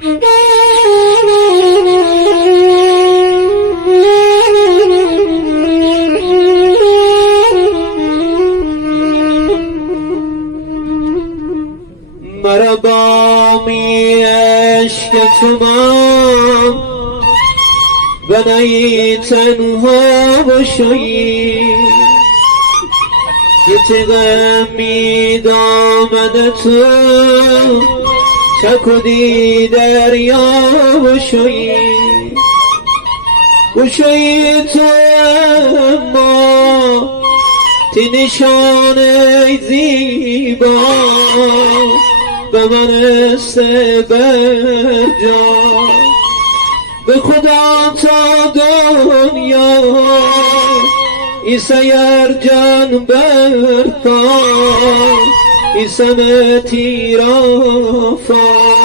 مرا بامی عشق تو من و نی تنها باشی یه تیغه مید آمده تو چکودی دریا باشی باشی تو اما تی نشانه زیبا به من برجا به خدا تا دنیا ای سیر جان برتا ای سمتی رافا